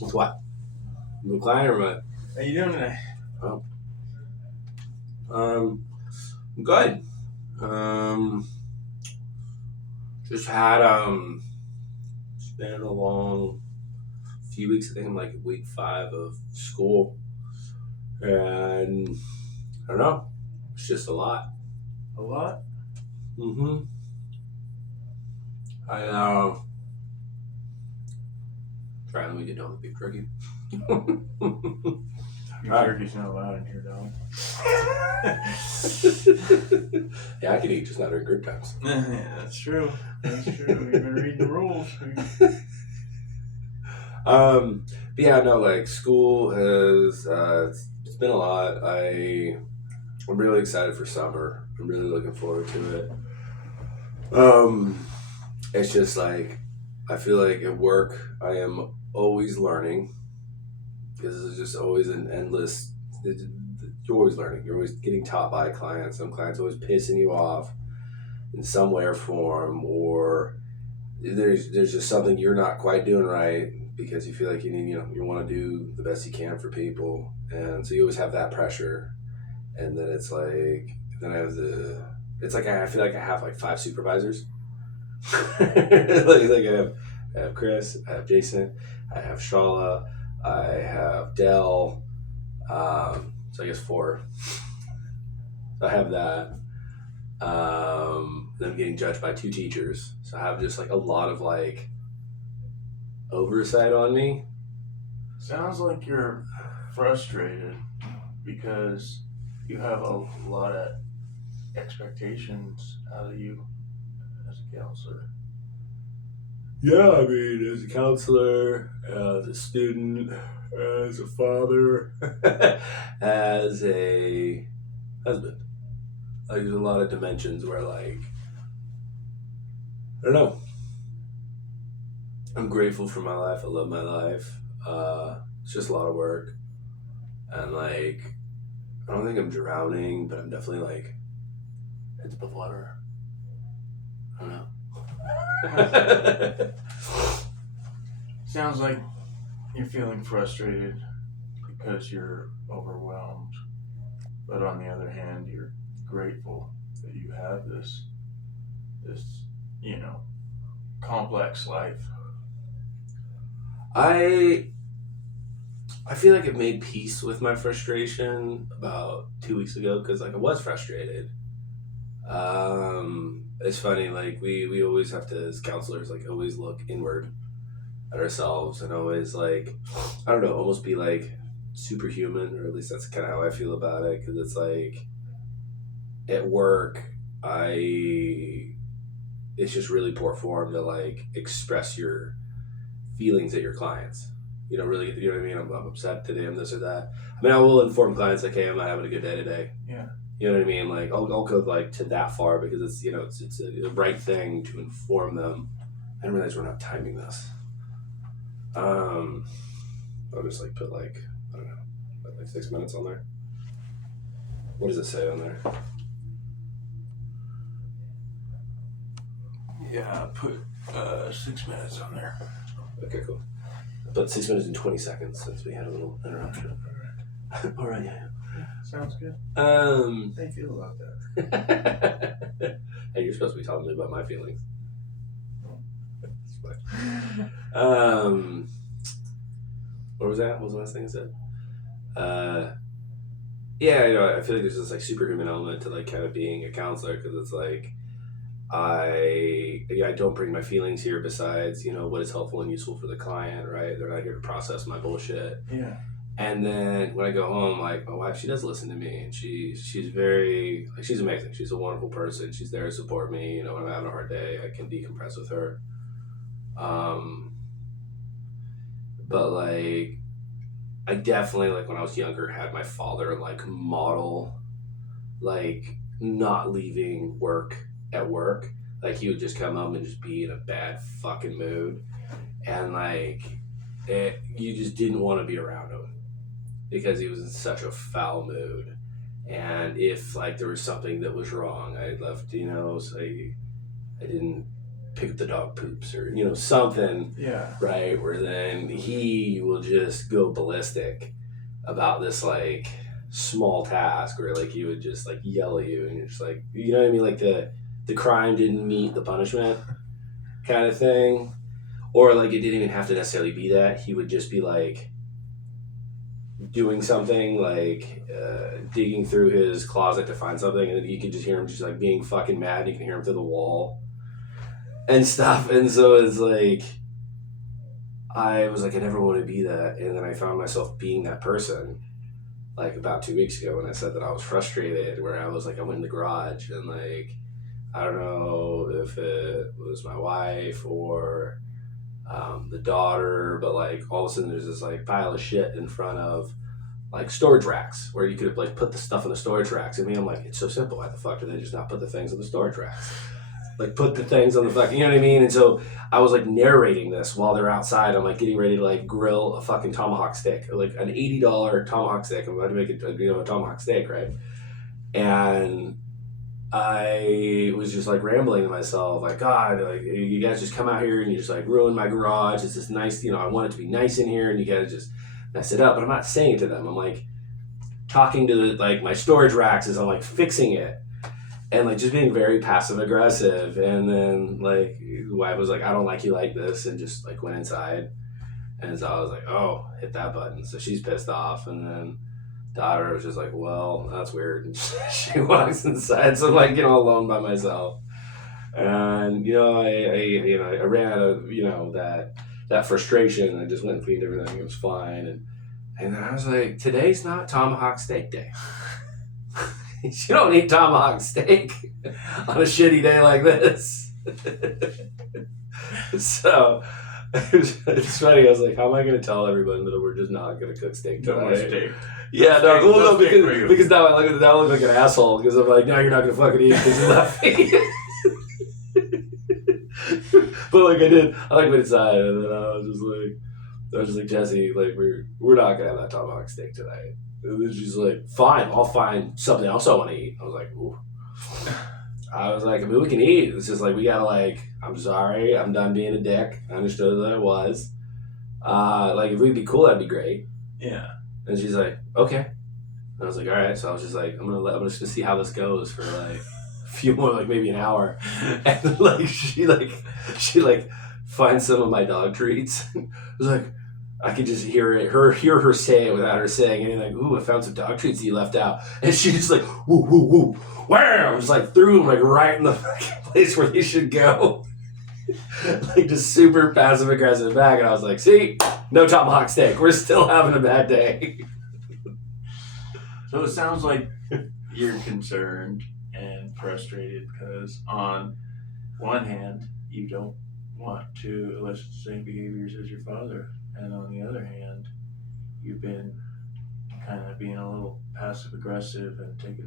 With what? The client or what? How you doing today? Oh, good. Um, just had it's been a long few weeks. I think I'm like week 5 of school, and I don't know. It's just a lot. A lot? Mm-hmm. I trying to get done with beef jerky. Your All right. turkey's not allowed in here, dog. Yeah, I can eat, just not during group times. Yeah, that's true. That's true. You've been reading the rules. But yeah, no, like school has it's been a lot. I'm really excited for summer. I'm really looking forward to it. Um, it's just like I feel like at work I am always learning because it's just always an endless. You're always learning. You're always getting taught by clients. Some clients always pissing you off in some way or form, or there's just something you're not quite doing right because you feel like you want to do the best you can for people, and so you always have that pressure. And then it's like then I have the it's like I feel like I have like 5 supervisors. I have Chris, I have Jason, I have Shala, I have Dell. So I guess 4. So I have that. Then I'm getting judged by 2 teachers, so I have just like a lot of like oversight on me. Sounds like you're frustrated because you have a lot of expectations out of you as a counselor. Yeah, I mean, as a counselor, as a student, as a father, as a husband. Like, there's a lot of dimensions where, like, I don't know. I'm grateful for my life. I love my life. It's just a lot of work. And, like, I don't think I'm drowning, but I'm definitely, like, heads above water. I don't know. Sounds like you're feeling frustrated because you're overwhelmed. But on the other hand, you're grateful that you have this, you know, complex life. I I feel like I've made peace with my frustration about 2 weeks ago because like I was frustrated. It's funny, like we always have to as counselors like always look inward at ourselves and always like I don't know, almost be like superhuman, or at least that's kind of how I feel about it. Because it's like at work, I it's just really poor form to like express your feelings at your clients. You know, really, you know what I mean? I'm upset today. I'm this or that. I mean, I will inform clients like, hey, I'm not having a good day today. Yeah. You know what I mean? Like, I'll go like to that far because it's it's the right thing to inform them. I didn't realize we're not timing this. Um, I'll just like put like I don't know, like 6 minutes on there. What does it say on there? Yeah, put 6 minutes on there. Okay, cool. But 6 minutes and 20 seconds since we had a little interruption. All right, yeah. Sounds good. Um, How do you feel about that? hey, you're supposed to be telling me about my feelings. It's fine. What was that? What was the last thing I said? Uh, yeah, I feel like there's this like superhuman element to like kind of being a counselor because it's like I don't bring my feelings here. Besides, what is helpful and useful for the client, right? They're not here to process my bullshit. Yeah. And then when I go home, like my wife, she does listen to me, and she's very like she's amazing. She's a wonderful person. She's there to support me. When I'm having a hard day, I can decompress with her. Um, but like I definitely like when I was younger had my father like model like not leaving work at work. Like he would just come home and just be in a bad fucking mood, and like you just didn't want to be around him because he was in such a foul mood. And if like there was something that was wrong, I left. So I didn't. pick up the dog poops or something, Yeah. right? Where then he will just go ballistic about this like small task, or like he would just like yell at you, and you're just like, you know what I mean, like the crime didn't meet the punishment kind of thing, or like it didn't even have to necessarily be that. He would just be like doing something like digging through his closet to find something, and then you could just hear him just like being fucking mad, and you can hear him through the wall and stuff. And so it's like I was like, I never want to be that. And then I found myself being that person like about 2 weeks ago when I said that I was frustrated, where I was like, I went in the garage and like, I don't know if it was my wife or the daughter, but like all of a sudden there's this like pile of shit in front of like storage racks where you could like put the stuff in the storage racks. I mean, I'm like, it's so simple. Why the fuck do they just not put the things in the storage racks? Like put the things on the fucking, you know what I mean? And so I was like narrating this while they're outside. I'm like getting ready to like grill a fucking tomahawk steak, like an $80 tomahawk steak. I'm about to make it, a tomahawk steak, right? And I was just like rambling to myself, like, God, like you guys just come out here and you just like ruin my garage. It's just nice, I want it to be nice in here, and you guys just mess it up. But I'm not saying it to them. I'm like talking to like my storage racks as I'm like fixing it, and like just being very passive aggressive. And then like the wife was like, I don't like you like this, and just like went inside. And so I was like, oh, hit that button. So she's pissed off, and then daughter was just like, well, that's weird. And she walks inside, so I'm like, alone by myself. And I ran out of that frustration. I just went and cleaned everything. It was fine. And then I was like, today's not tomahawk steak day. You don't eat tomahawk steak on a shitty day like this. So it's funny. I was like, how am I going to tell everybody that we're just not going to cook steak today? No more steak. Yeah, no, because now I look like an asshole, because I'm like, no, you're not going to fucking eat because you left me. But like I went inside, and then I was just like, Jesse, like we're not gonna have that tomahawk steak tonight. And then she's like, fine, I'll find something else I want to eat. I was like, ooh. I was like, I mean, we can eat. It's just like, we gotta like, I'm sorry, I'm done being a dick. I understood that I was. Like if we'd be cool, that'd be great. Yeah. And she's like, okay. And I was like, all right. So I was just like, I'm just gonna see how this goes for like a few more, like maybe an hour. And like she finds some of my dog treats. It was like, I could just hear her say it without her saying anything. Like, ooh, I found some dog treats that you left out. And she just like, woo, woo, woo, wham! Just like threw them like right in the fucking place where they should go. Like just super passive aggressive back. And I was like, see, no tomahawk steak. We're still having a bad day. So it sounds like you're concerned and frustrated because on one hand, you don't want to elicit the same behaviors as your father. And on the other hand, you've been kind of being a little passive aggressive and taking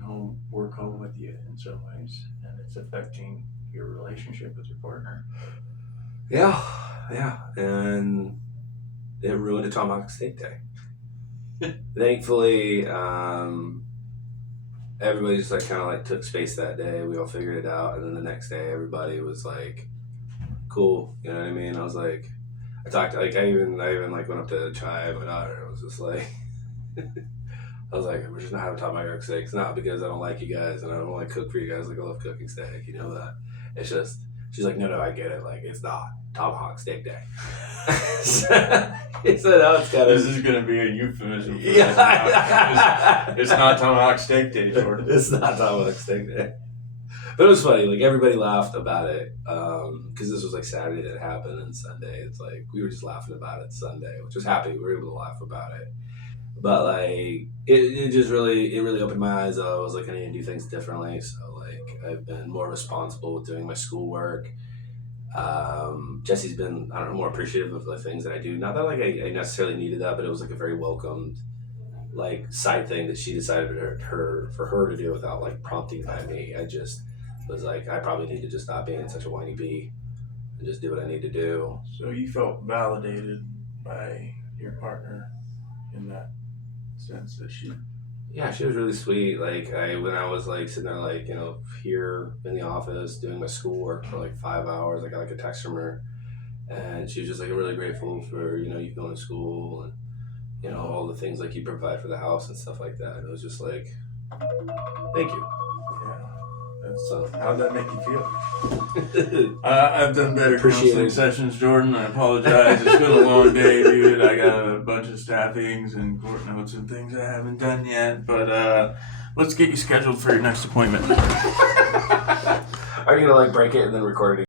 work home with you in some ways, and it's affecting your relationship with your partner. Yeah, and it ruined a tomahawk steak day. Thankfully, everybody just like kind of like took space that day. We all figured it out, and then the next day, everybody was like, "Cool," you know what I mean? I was like, I even like went up to Chai, my daughter. I was just like, I was like, we're just not having tomahawk steak. It's not because I don't like you guys and I don't want to cook for you guys. Like I love cooking steak, you know that. It's just she's like, no, I get it. Like it's not tomahawk steak day. He said, "Oh, it's kind of." This is going to be a euphemism. For Yeah, it's not tomahawk steak day, Jordan. It's not tomahawk steak day. But it was funny. Like everybody laughed about it because this was like Saturday that it happened, and Sunday it's like we were just laughing about it Sunday, which was happy. We were able to laugh about it. But like it just really opened my eyes. I was like, I need to do things differently. So like I've been more responsible with doing my schoolwork. Jesse's been, I don't know, more appreciative of the things that I do. Not that like I necessarily needed that, but it was like a very welcomed like side thing that she decided for her to do without like prompting by me. I just was like, I probably need to just stop being such a whiny bee and just do what I need to do. So you felt validated by your partner in that sense that she Yeah, she was really sweet. Like when I was like sitting there, like here in the office doing my schoolwork for like 5 hours, I got like a text from her, and she was just like really grateful for you going to school and all the things like you provide for the house and stuff like that. And it was just like, thank you. Yeah. So How'd that make you feel? I've done better Appreciate counseling it. sessions, Jordan. I apologize. It's been a long day, dude. I got a bunch of staffings and court notes and things I haven't done yet. But let's get you scheduled for your next appointment. Are you gonna like break it and then record it?